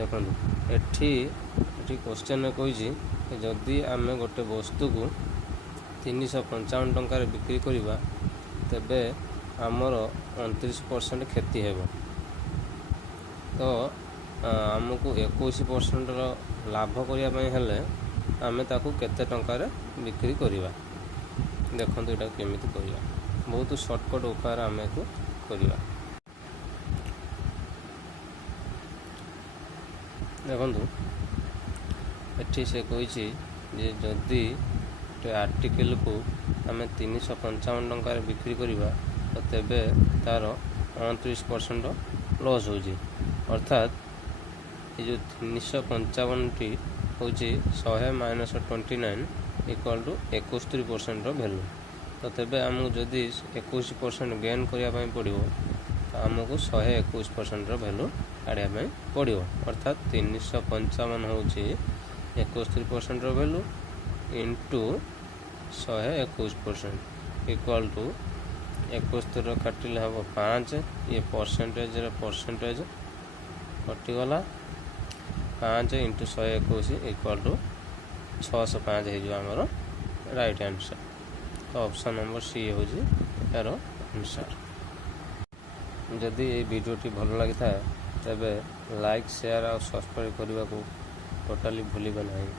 ଦେଖନ୍ତୁ ଏଠି କ୍ୱେଶ୍ଚନରେ କହିଛି ଯଦି ଆମେ ଗୋଟେ ବସ୍ତୁକୁ 355 ଟଙ୍କାରେ ବିକ୍ରି କରିବା ତେବେ ଆମର 29% କ୍ଷତି ହେବ। ତ ଆମକୁ 21%ର ଲାଭ କରିବା ପାଇଁ ହେଲେ ଆମେ ତାକୁ କେତେ ଟଙ୍କାରେ ବିକ୍ରି କରିବା। ଦେଖନ୍ତୁ ଏଇଟା କେମିତି କରିବା, ବହୁତ ସର୍ଟକଟ୍ ଉପାୟରେ ଆମେ ଏକୁ କରିବା। ଦେଖନ୍ତୁ ଏଠି ସେ କହିଛି ଯେ ଯଦି ଗୋଟେ ଆର୍ଟିକଲକୁ ଆମେ 355 ଟଙ୍କାରେ ବିକ୍ରି କରିବା ତ ତେବେ ତା'ର 29% ଲସ୍ ହେଉଛି। ଅର୍ଥାତ୍ ଏ ଯେଉଁ 355ଟି ହେଉଛି 100 - 29 = 71%ର ଭ୍ୟାଲୁ। ତ ତେବେ ଆମକୁ ଯଦି 21% ଗେନ୍ କରିବା ପାଇଁ ପଡ଼ିବ ତ ଆମକୁ 121%ର ଭ୍ୟାଲୁ କାଢ଼ିବା ପାଇଁ ପଡ଼ିବ। ଅର୍ଥାତ୍ 355 ହେଉଛି 71%ର ଭ୍ୟାଲୁ ଇଣ୍ଟୁ 121% = 71 କାଟିଲେ ହେବ 5, ଇଏ ପରସେଣ୍ଟେଜ୍ କଟିଗଲା 5 × 121 = 605 ହେଇଯିବ ଆମର ରାଇଟ୍ ଆନ୍ସର୍। ତ ଅପସନ୍ ନମ୍ବର ସି ହେଉଛି ଏହାର ଆନ୍ସର୍। ଯଦି এই ଭିଡ଼ିଓଟି ଭଲ ଲାଗିଥାଏ ତେବେ ଲାଇକ୍, ସେୟାର ଆଉ ସବସ୍କ୍ରାଇବ୍ କରିବାକୁ ଟୋଟାଲି ଭୁଲିବେ ନାହିଁ।